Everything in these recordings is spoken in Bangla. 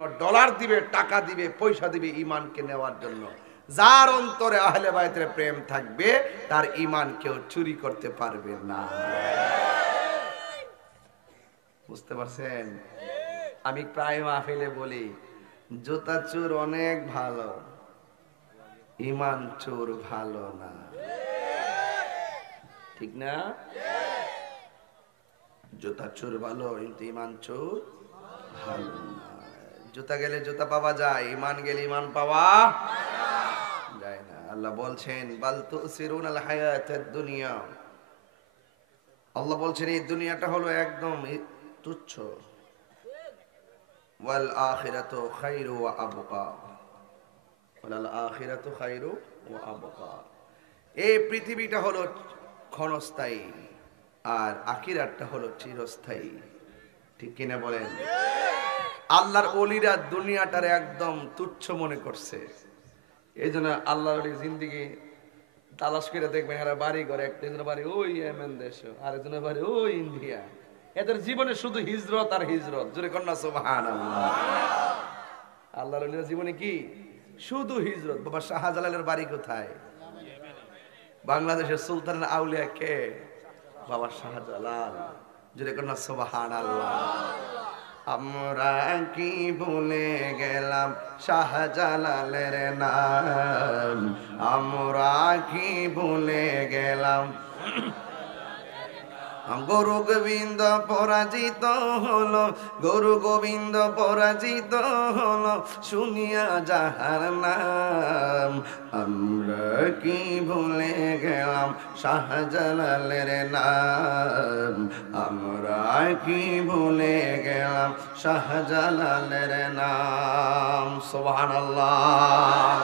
ডলার দিবে, টাকা দিবে, পয়সা দিবে ঈমানকে নেওয়ার জন্য। যার অন্তরে আহলে বায়তের প্রেম থাকবে তার ঈমান কেউ চুরি করতে পারবে না। বুঝতে পারছেন? আমি প্রায় মাহফিলে বলি, জুতা চোর অনেক ভালো, ঈমান চোর ভালো না। ঠিক না? জুতা চোর ভালো কিন্তু ঈমান চোর ভালো না। জুতা গেলে জুতা পাওয়া যায়, ঈমান গেলে ঈমান পাওয়া যায় না। আল্লাহ বলছেন বাল তুসিরুনাল হায়াতাদ দুনিয়া, আল্লাহ বলছেন এই দুনিয়াটা হলো একদম তুচ্ছ। ওয়াল আখিরাতু খায়রু ওয়া আবকা, ওয়াল আখিরাতু খায়রু ওয়া আবকা। এই পৃথিবীটা হলো ক্ষণস্থায়ী আর আখিরাতটা হলো চিরস্থায়ী। ঠিক কিনা বলেন? আল্লাহর ওলিরা দুনিয়াটার একদম তুচ্ছ মনে করছে। এই জন্য আল্লাহর ওলি জিন্দিগি তালাশ করে দেখবেন, এরা বাড়ি করে, একটা বাড়ি ওই ইয়েমেন দেশ, আরেকজনের বাড়ি ওই ইন্ডিয়া। এদের জীবনে শুধু হিজরত আর হিজরত। জোরে কন্যা সুবহানাল্লাহ। আল্লাহর ওলির জীবনে কি শুধু হিজরত। বাবা শাহজালালের বাড়ি কোথায়? বাংলাদেশের সুলতানের আউলিয়া কে? বাবা শাহজালাল। জোরে কন্যা সুবহানাল্লাহ। আমরা কি ভুলে গেলাম শাহজালালের নাম, আমরা কি ভুলে গেলাম। গরু গোবিন্দ পরাজিত হলো, গরু গোবিন্দ পরাজিত হলো, শুনিয়া যাহার নাম। আমরা কি ভুলে গেলাম শাহজালালের নাম, আমরা কি ভুলে গেলাম শাহজালালের নাম। সুবহানাল্লাহ।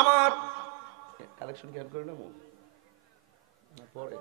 আমার কালেকশন কি করে নেব পরে?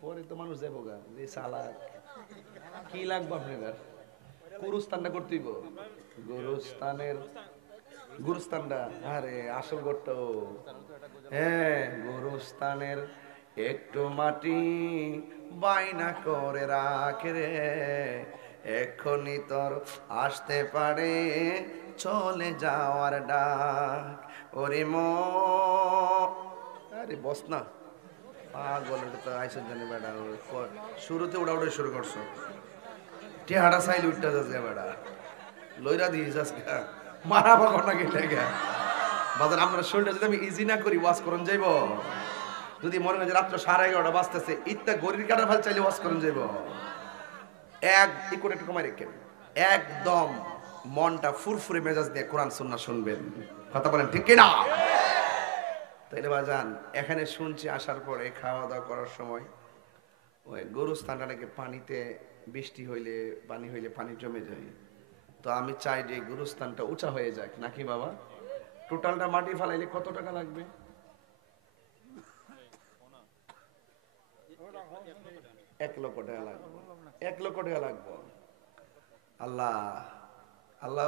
পরে তো মানুষ যাবো গা, যে সালাক কি লাগবে আপনার? গুরুস্থানটা করতেইব, গুরুস্থানটা। আরে আসল গড়টা, হ্যাঁ, গুরুস্থানের একটু মাটি বাইনা করে রাখে রে, এক্ষুনি তোর আসতে পারে চলে যাওয়ার ডাক। ওরে আরে বস না, পাগলের তো আইসেন জানি বেটা, শুরুতে উড়াউড়ে শুরু করছো, টেহারা সাইল উঠতে যাচ্ছে বেটা, লইরা দিয়েছ আজকে মারা পাকো না গেলে গা বাজার। আপনার শরীরটা যদি আমি ইজি না করি ওয়াশ করুন যাইব, যদি মনে হয় যে রাত্র 11:30 বাজতেছে ইত্যা গরির কাটার ফাল চাইলে ওয়াশ করুন যাইব। এক করে একটু কমাই রেখেন, একদম মনটা ফুরফুরে মেজাজ দিয়ে কোরআন সুন্নাহ শুনবেন। কথা বলেন ঠিক কিনা? তাইলে বাজান এখানে শুনছি, আসার পরে খাওয়া দাওয়া করার সময় ওই গরুস্থানটা নাকি পানিতে, বৃষ্টি হইলে পানি হইলে পানি জমে যায়। তো আমি চাই যে গুরুস্থানটা উঁচা হয়ে যাক নাকি বাবা? টোটালটা মাটি ফালাইলে কত টাকা লাগবে? 1,00,000 টাকা লাগবে। 1,00,000 টাকা লাগবে। আল্লাহ আল্লাহ,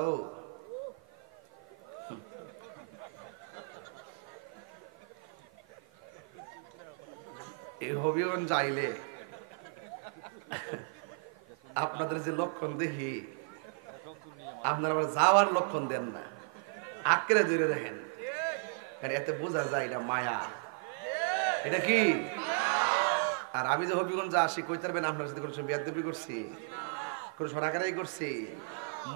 এই হবিগঞ্জ আইলে আপনাদের যে লক্ষণ দেখি, আপনারা আবার যাওয়ার লক্ষণ দেন না, আঁকড়ে ধরে দেখেন, এতে বোঝা যায় এটা মায়া। এটা কি? আর আমি যে হবিগঞ্জ আসি কইতে পারবেন আপনার সাথে কোনো বেয়াদবি করছি, কোনো সরাকারাই করছি?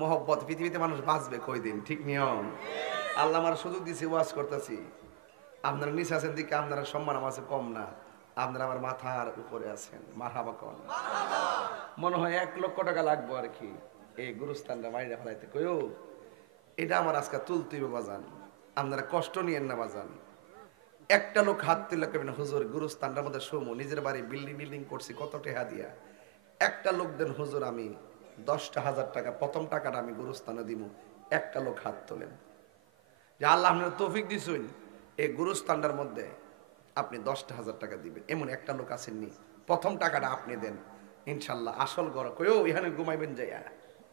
মহব্বত, পৃথিবীতে মানুষ বাঁচবে কয়দিন, ঠিক নিয়ম। আল্লাহ আমার সুযোগ দিয়েছে, ওয়াজ করতেছি, আপনারা নিচে আছেন দিকে আপনারা সম্মান আমার কাছে কম না, আপনারা আমার মাথার উপরে আছেন। মারহাবা কোন। মনে হয় 1,00,000 টাকা লাগবে আর কি এই গুরুস্থানটা মাইরা ফেলাইতে। কইও এটা আমার আজকে তুলতেই বাজান, আপনারা কষ্ট নিয়েন না বাজান। একটা লোক হাত তুলে কেবেন হুজুর গুরুস্থানটার মধ্যে সমু, নিজের বাড়ি বিল্ডিং করছি কত টাকা দিয়া, একটা লোক দেন হুজুর আমি 10,000 টাকা প্রথম টাকাটা আমি গুরুস্থানে দিব। একটা লোক হাত তোলেন যে আল্লাহ আপনার তৌফিক দিছুন এই গুরুস্থানটার মধ্যে আপনি 10,000 টাকা দিবেন, এমন একটা লোক আসেননি? প্রথম টাকাটা আপনি দেন ইনশাল্লাহ। আসল ঘর কইও এখানে ঘুমাইবেন যাইয়া,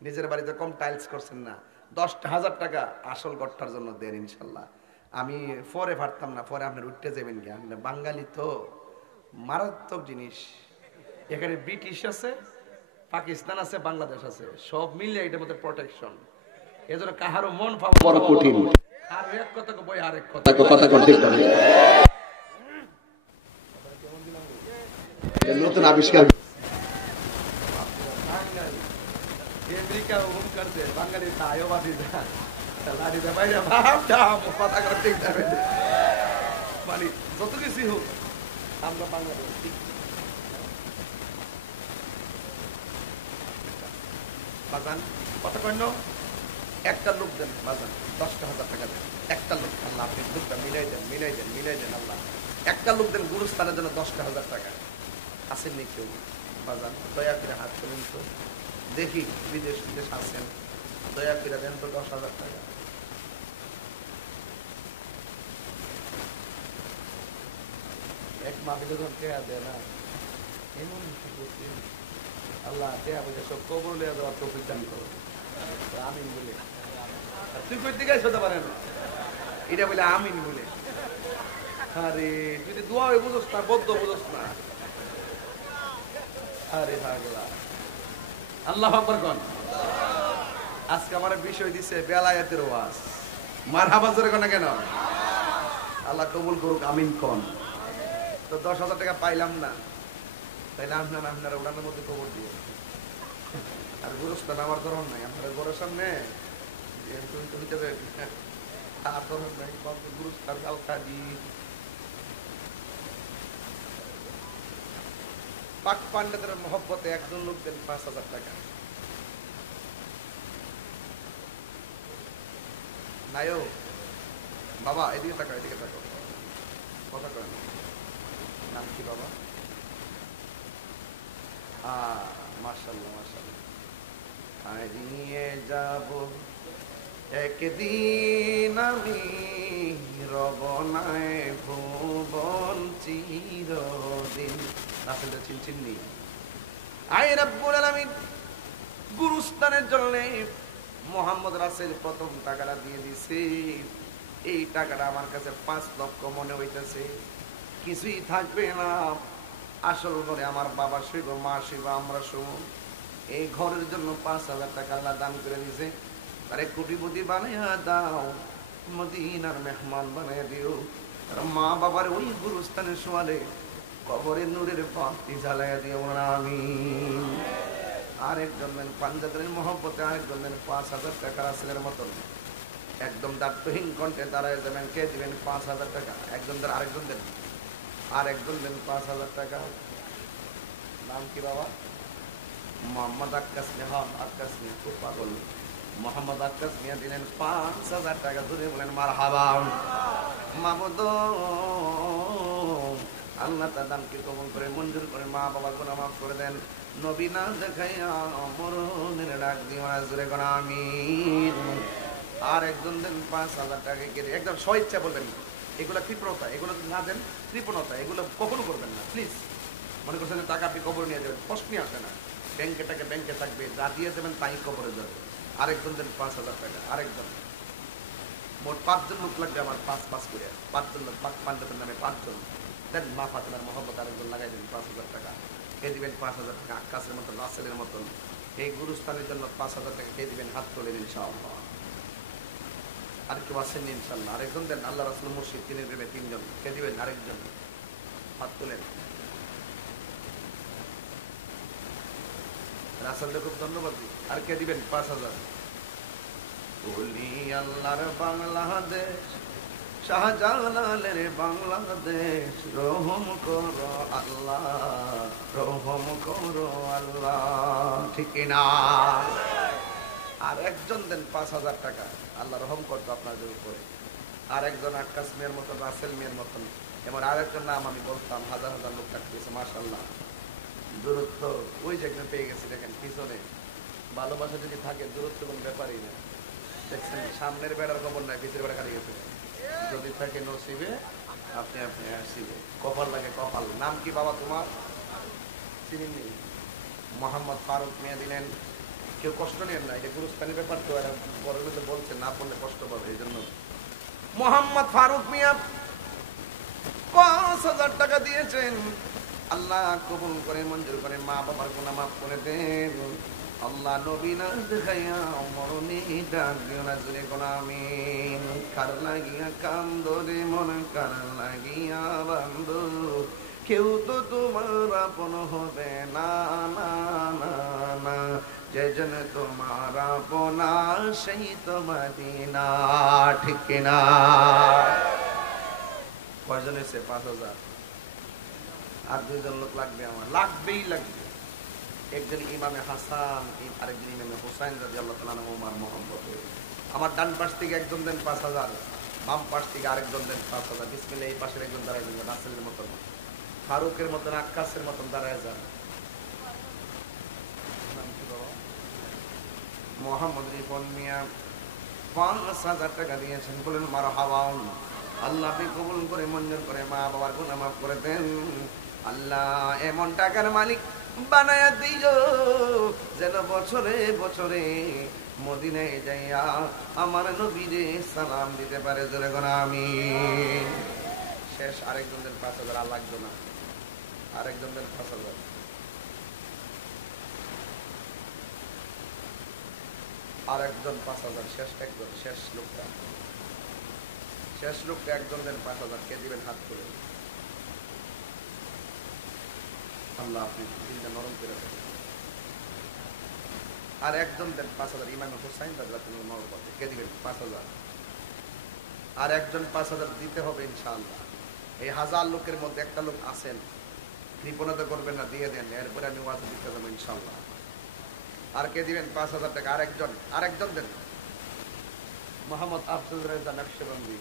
নিজের বাড়িতে কম টাইলস করছেন না, 10,000 টাকা আসল ঘরটার জন্য দেন ইনশাল্লাহ। আমি পরে পারতাম না, পরে আপনার উঠতে যাবেন কি, আপনি বাঙালি তো মারাত্মক জিনিস। এখানে ব্রিটিশ আছে, পাকিস্তান আছে, বাংলাদেশ আছে, সব মিলিয়ে এটার মধ্যে প্রোটেকশন। এজন্য কাহারও মন পাওয়া বড় কঠিন। আর এক কথা বই আরেক কথা ঠিক করে নতুন আবিষ্কার। আমেরিকা হুকুম করছে বাঙালি তাইও বাদি না লাড়ি দে বাইরে ভাব দাম কথা করে ঠিক যাবে মানে যত কিছু হোক আমরা বাংলাদেশ ঠিক। বাজান কত কইন একটা লোক দেন বাজান 10,000 টাকা দেন একটা লোক। আল্লাহ আপনি লোকটা মিলাই দেন আল্লাহ একটা লোক দেন গুরুস্থানের জন্য 10,000 টাকা। আসেননি কেউ বাজান? দয়া করে হাত তুলুন তো দেখি, বিদেশ আসেন, দয়া করে দেন তো 10,000 টাকা। এক মাহফিলে যখন টেয়া দেয় না এমন আল্লাহ টেয়া বলে সব কবর লিয়া দেওয়ার তৌফিক দান করো আমিন বলে। তুই কই থেকে আসতে পারেন এটা বলে আমিন বলে। আরে তুই দোয়া বুঝোস না, বদ্ধ বুঝোস না। আরে পাগলা আল্লাহু আকবার কোন। আজকে আমার বিষয় দিছে বেলায়েতের ওয়াজ। মারহাবা জোরে কোন কেন? আল্লাহ কবুল করুক আমিন কোন। তো 10,000 টাকা পাইলাম না, তাইলে আপনারা উড়ানোর মধ্যে কবর দিয়ে আর গুরুস্থান আমার ধরন নাই। আপনারা ঘরের সামনে গুরুস্থান কালকাজি পাক পান্ডাদের মহব্বতে একজন লোক দেন 5,000 টাকা। নাইও বাবা এদিকে থাকো, এদিকে থাকো, কথা করেন। নাম কি বাবা? মাশাআল্লাহ মাশাআল্লাহ। হারিয়ে যাব একদিন আমি, রবনায় ভুবন চিরদিন। রাসূলটা চিনচিননি। আয় রব্বুল আলামিন গুরুস্থানের জন্য মোহাম্মদ রাসূল প্রথম টাকাটা দিয়ে দিছে। এই টাকাটা আমার কাছে 5 লক্ষ মনে হইতেছে, কিছুই থাকবে না। আসল ঘরে আমার বাবা শুইব, মা শুইব, আমরা শুব। এই ঘরের জন্য 5,000 টাকা আল্লাহ দান করে দিছে। আরে কোটিপতি বানাইয়া দাও, মদিনার মেহমান বানাইয়া দিও। মা বাবার ওই গুরুস্থানে শোয়ালে কবরে নূরের বাতি জ্বালাইয়া দিও আমিন। আরেকজন দেন পাঞ্জাবের মহব্বতে, আরেকজন দেন 5,000 টাকা রাসূলের মতন একদম দাঁতহীন কণ্ঠে দাঁড়ায় যাবেন। কে দিবেন 5,000 টাকা? একজন দেন, আরেকজন দেন, আরেকজন দেন 5,000 টাকা। নাম কি বাবা? মোহাম্মদ আক্কাস মিয়া। হ্যাঁ আক্কাস মিয়া, খুব পাগল। মোহাম্মদ আক্কাস মিয়া দিলেন 5,000 টাকা। ধরে বলেন মারহাবা। মাবুদ আল্লাহ তার দানকে কবুল করে মঞ্জুর করে মা বাবার গুনাহ মাফ করে দেন। নবী না দেখাইয়া মরণের ডাক দিও আজরে কোন আমিন। আর একজন দেন 5,000 টাকা। কেটে একদম স্বেচ্ছা বলবেন না, এগুলো কৃপণতা, এগুলো না দেন কৃপণতা, এগুলো কখনো করবেন না প্লিজ। মনে করছেন টাকা আপনি কবর নিয়ে যাবেন, প্রশ্নই আসে না। ব্যাংকে টাকা ব্যাংকে থাকবে, যা দিয়ে দেবেন তাই কবরে যাবে। আরেকজন দেন 5,000 টাকা। আরেকজন মোট 5 জন লোক লাগবে আমার, 5 করে 5 জন লোক, পাক পান্ডবের নামে 5 জন দেন। মা ফাতেমার মহব্বত আরেকজন লাগাই দেন 5,000 টাকা। কে দিবেন 5,000 টাকা? আক্কাসের মতন, রাসেলের মতন এই গুরুস্থানের জন্য 5,000 টাকা কে দিবেন? হাত তোলেন ইনশাআল্লাহ। আর কেউ আসেন ইনশাআল্লাহ? আরেকজন দেন। আল্লাহ রাসূল মুর্শিদ তিনি দেবে 3 জন। কে দিবেন? আরেকজন, হাত তোলেন। রাসূলকে খুব ধন্যবাদ দিই। আর কে দিবেন 5,000? বলি আল্লাহর বাংলাদেশ, শাহজালালের বাংলাদেশ, রহম করো আল্লাহ, রহম করো আল্লাহ। ঠিক না? আর একজন দেন 5,000 টাকা। আল্লাহ রহম করতো আপনাদের উপরে। আর একজন আক্কাস মিয়ার মতন, রাসেল মিয়ার মতন, এমন আরেকজন নাম আমি বলতাম, হাজার হাজার লোক থাকতেছে মাশাআল্লাহ। দূরত্ব ওই যে একজন পেয়ে গেছে, দেখেন পিছনে। ভালোবাসা যদি থাকে দূরত্ব কোনো ব্যাপারই না। দেখছেন সামনের বেড়ার খবর নাই, পিছের বেড়া খালি গেছে। যদি থাকে নসিবে আপনি আপনি আসিবে, কপাল লাগে কপাল। নাম কি বাবা তোমার? চিনি। মোহাম্মদ ফারুক মিয়া দিলেন। কেউ কষ্ট নেন না, এটা গুরুস্থানের ব্যাপার তো, এরা বড় বলছে না বললে কষ্ট পাবে, এই জন্য। মোহাম্মদ ফারুক মিয়া 5,000 টাকা দিয়েছেন। আল্লাহ কবুল করে মঞ্জুর করে, মা বাবার গুনাহ মাফ করে দেন। আল্লাহ নবী না দেখাইয়া মরণে ডাক দিও না, জুড়ে কোন আমিন। কার লাগিয়া কান্দো রে মন, কার লাগিয়া বান্দো, কেউ তো তোমার আপন হবে না, না না না। যে জন তোমার আপনা সেই তো মদিনা, ঠিক কিনা? কয়জন এসে? 5,000। আর 2জন লোক লাগবে, আমার লাগবেই লাগবে। একজন ইমামে হাসান, আরেকজন ইমামে হুসাইন রাদিয়াল্লাহু তাআলা আনহু, ওমর মোহাম্মদ। আমার ডান পাশ থেকে একজন দেন 5,000, বাম পাশ থেকে আরেকজন দেন 5,000। বিসমিল্লাহ। এই পাশের একজন দাঁড়ায় যান, রাসেলের মতন, ফারুকের মতন, আক্কাসের মতন দাঁড়ায় যান। মোহাম্মদ রিপন মিয়া 5,000 টাকা দিয়েছেন, বলেন মারহাবা। আল্লাহ আপনি কবুল করে মঞ্জুর করে, মা বাবার গুনাহ মাফ করে দেন। আল্লাহ এমন টাকার মালিক বানায়া দিও যেন বছরে বছরে মদিনায় যাইয়া আমার নবীরে সালাম দিতে পারে, জোরে কোন আমিন। শেষ আরেকজন দেন 5,000, আর লাগবে না। আরেকজন দেন 5,000। আরেকজন 5,000। শেষ একজন, শেষ লোকটা, শেষ লোকটা একজন দেন 5,000। কে দিবেন হাত করে? আল্লাহ আপনি দিনটা নরম করে দেন। আর একজন দেন 5,000, ইমাম হুসাইন রাদিয়াল্লাহু তাআলা। কে দিবেন? 5,000। আর একজন 5,000 দিতে হবে ইনশাআল্লাহ। এই 1000 লোকের মধ্যে একটা লোক আছেন, কৃপণতা করবেন না, দিয়ে দেন, এরপরে আমি ওয়াজ দিতে যাবো ইনশাআল্লাহ। আর কে দিবেন 5,000 টাকা? আরেকজন দেন। মোহাম্মদ আফজল রেজা নকশবন্দি,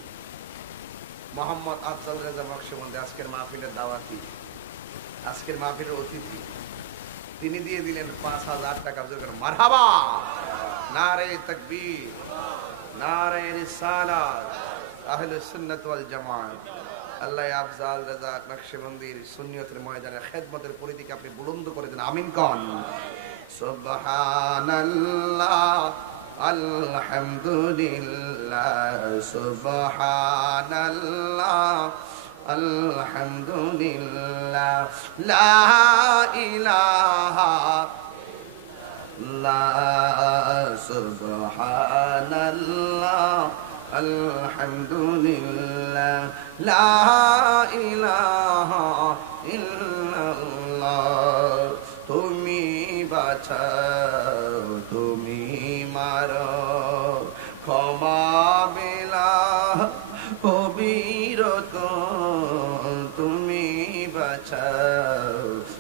মোহাম্মদ আফজল রেজা নকশবন্দি আজকের মাহফিলের দাওয়াতি, আজকের মাহফিলের অতিথি। তিনি দিয়ে দিলেন 5,000 টাকা। মারহাবা, নারে তাকবীর, নারে রিসালাত, আহলে সুন্নাত ওয়াল জামাত। আল্লাহ আফজল রেজা নকশবন্দির সুন্নিয়তের ময়দানে খেদমতের পরিধিকে আপনি বুলন্দ করে দেন, আমিন কোন। সুবহানাল্লাহ, আলহামদুলিল্লাহ, সুবহানাল্লাহ, আলহামদুলিল্লাহ, লা ইলাহা ইল্লাল্লাহ, সুবহানাল্লাহ, আলহামদুলিল্লাহ, লা ইলাহা ইল্লাল্লাহ। তুমি বাঁচাও, তুমি মারো, ক্ষমা বেলা অবিরত, তুমি বাঁচাও,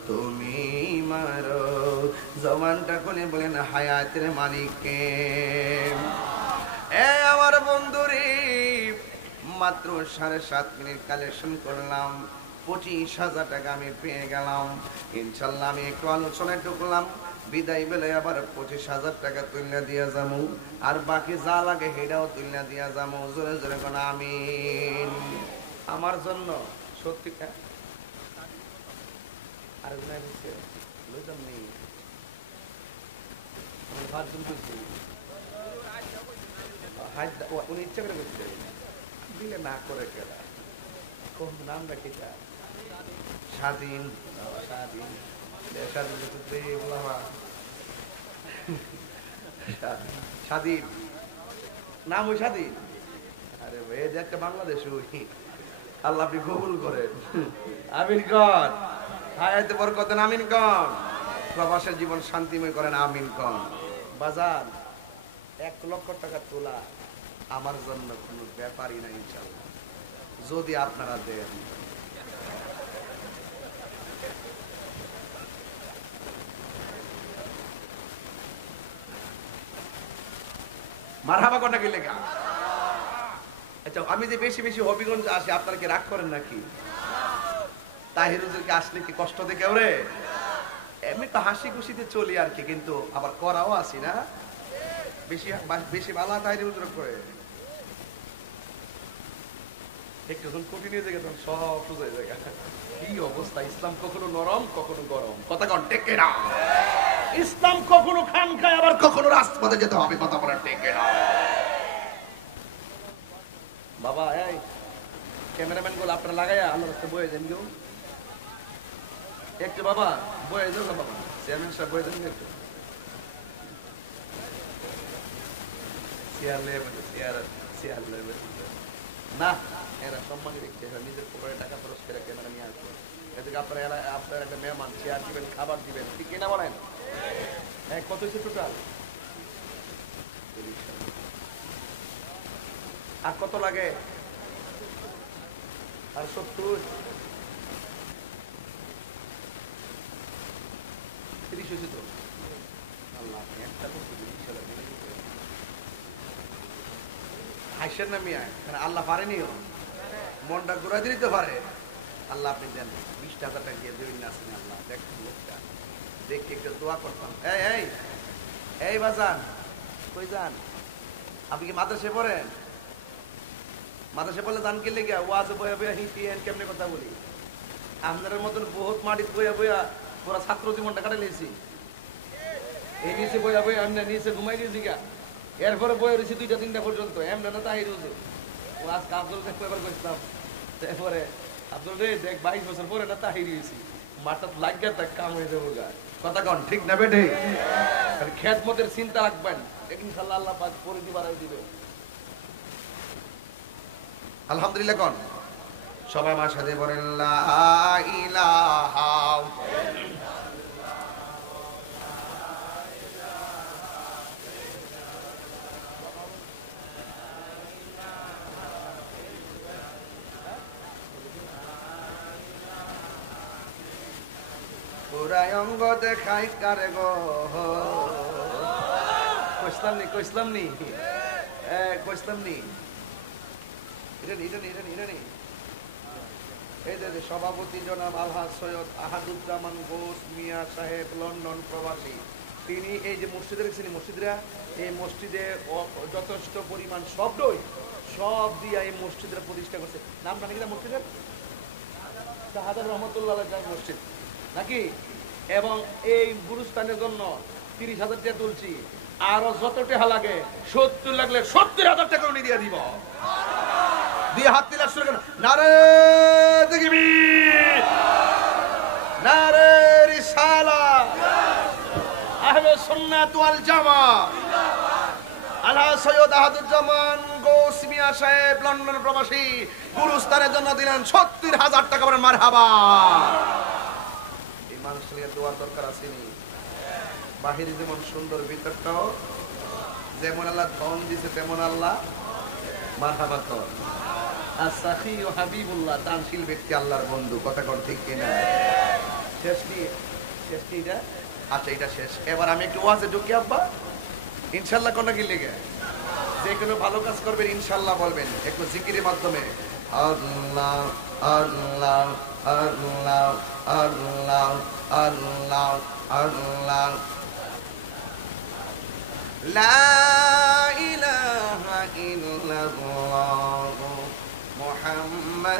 তুমি মারো। জবানটা খুলে বলেন হায়াতের মালিককে। এ আমার বন্ধুরে, মাত্র 7.5 মিনিট কালেকশন করলাম, 25,000 টাকা আমি পেয়ে গেলাম। ইনশাল্লাহ আমি একটু আলোচনায় ঢুকলাম, বিদায় বেলায় আবার 25,000 টাকা তুলনা দিয়া যাবো, আর বাকি যা লাগে সেটাও তুলনা দিয়া যাবো, জোরে জোরে কোন আমিন। আমার জন্য সত্যি উনি ইচ্ছা করে করতে দিলে না করে কেনা, কোন নাম রাখি স্বাধীন, স্বাধীন স্বাধীন নাম, ওই স্বাধীন। আরে ভাই, একটা বাংলাদেশ। আল্লাহ আপনি কবুল করেন, আমিন কর। হায়াতে বরকত দেন, আমিন কর। প্রবাসের জীবন শান্তিময় করেন, আমিন কর। বাজার 1 লক্ষ টাকা তোলা আমার জন্য কোনো ব্যাপারই না ইনশাআল্লাহ, যদি আপনারা দেন। মারহাবা কোনটা কি লেখা? আচ্ছা, আমি যে বেশি বেশি হবিগঞ্জ আসি, আপনারা কি রাগ করেন নাকি? তাহির হুজুরকে আসলে কি কষ্ট দেয় কেউ রে? এমনি তো হাসি খুশিতে চলি আর কি, কিন্তু আবার করাও আসি না, বেশি বেশি ভালো তাহির হুজুর করে। একটু কোটি নিয়ে জায়গা তখন সব সোজা জায়গা। কি অবস্থা! ইসলাম কখনো নরম, কখনো গরম। কথা কন টেকে না। ইসলাম কখনো খান খায়, আবার কখনো রাজপথে যেতে হবে। কথা বলার টেকে না। বাবা, এই ক্যামেরাম্যান গুলো আপনারা লাগাইয়া আল্লাহ রাস্তায় বয়ে দেন কেউ। একটু বাবা বয়ে যাও না বাবা, চেয়ারম্যান সাহেব বয়ে যাবেন একটু। না এরা সম্মানী দেখছে, এরা নিজের পকেটে টাকা খরচ করে ক্যামেরা নিয়ে আসবে। এদিকে আপনার একটা মেহমান, চেয়ার দিবেন, খাবার দিবেন, ঠিক কিনা বলেন? কত হয়েছে টোটাল? আর কত লাগে? আর 70, 30 হয়েছে তো। আল্লাহ, একটা করতে হাসেন না মিয়া, আল্লাহ পারেনি, মনটা ঘুরাই দিতে পারে। আল্লাহ আপনি দেন 20,000 টাকা দিয়ে দেবেন না? আসেন আল্লাহ, দেখুন লোকটা দেখতে একটু দোয়া করতাম। এই বাজান, কই যান? আপনি কি মাদ্রাসায় পড়েন? মাদ্রাসায় পড়লে জান কি লেগে ওয়াজ বয়া বয়া হিটিয়েন কেমনে কথা বলি? আপনাদের মতন বহুত মাটিত বয়া বয়া পুরা ছাত্র জীবনটা কাটে নিয়েছি। এই নিচে বয়া বয়া আমি নিচে ঘুমাই দিয়েছি গা, এরপরে বয়ে রয়েছি 2টা-3টা পর্যন্ত। এমন না তাই রয়েছে ও আজকে আব্দুল পেপার করতাম, তারপরে আব্দুল রে দেখ 22 বছর পরে না তাই রয়েছি, মাঠটা লাগিয়ে তাক কাম হয়ে যাবো গা। কথা কন ঠিক না বেঠে? খেত মতের চিন্তা রাখবেন, ইনশাআল্লাহ আল্লাহ পাক পরিধি বাড়াই দিবে। আলহামদুলিল্লাহ কন সবাই আমার সাথে বলেন লা ইলাহা পুরাই অঙ্গ দেখাই কারে গো, কইসলাম নি এই যে সভাপতি জনাব আলহাজ সৈয়দ আহাদুজ্জামান ঘোষ মিয়া সাহেব, লন্ডন প্রবাসী, তিনি এই যে মসজিদে রেখেছেন, মসজিদরা এই মসজিদে যথেষ্ট পরিমাণ সব দিয়ে এই মসজিদের প্রতিষ্ঠা করছে। নাম জানি কিনা মসজিদের? শাহাদাত রহমতুল্লাহ মসজিদ নাকি? এবং এই গুরুস্থানের জন্য 30,000 টাকা তুলছি, আরো যত টাকা লাগে 70 লাগলে 70,000 টাকা উনি দিয়ে দিব। দিয়ে হাত দিলে শুরু করেন নারে তাকবীর, নারে রিসালাত, আহলে সুন্নাত ওয়াল জামাত। আলহাজ সৈয়দ আহাদুজ্জামান ঘোষ মিয়া সাহেব, লন্ডন প্রবাসী, গুরুস্থানের জন্য দিলেন 70,000 টাকা। বলেন মারহাবা। এই মানুষের দোয়ার দরকার আসেনি? বাহিরে যেমন সুন্দর, ভিতরটাও যেমন আল্লাহ ধন দিছে তেমন আল্লাহ মারহাবা কর। আর সাখী ও হাবিবুল্লাহ, দানশীল ব্যক্তি, আল্লাহর বন্ধু। কথা কর ঠিক কিনা? শেষ কি এটা? আচ্ছা এটা শেষ। এবার আমি একটু ওয়াজে ঢুকি আব্বা, ইনশাল্লাহ কোন কি লেগে যে কোনো ভালো কাজ করবেন ইনশাল্লাহ বলবেন একটু জিকিরের মাধ্যমে। আল্লাহ আল্লাহ আল্লাহ আল্লাহ আল্লাহ আল্লাহ লা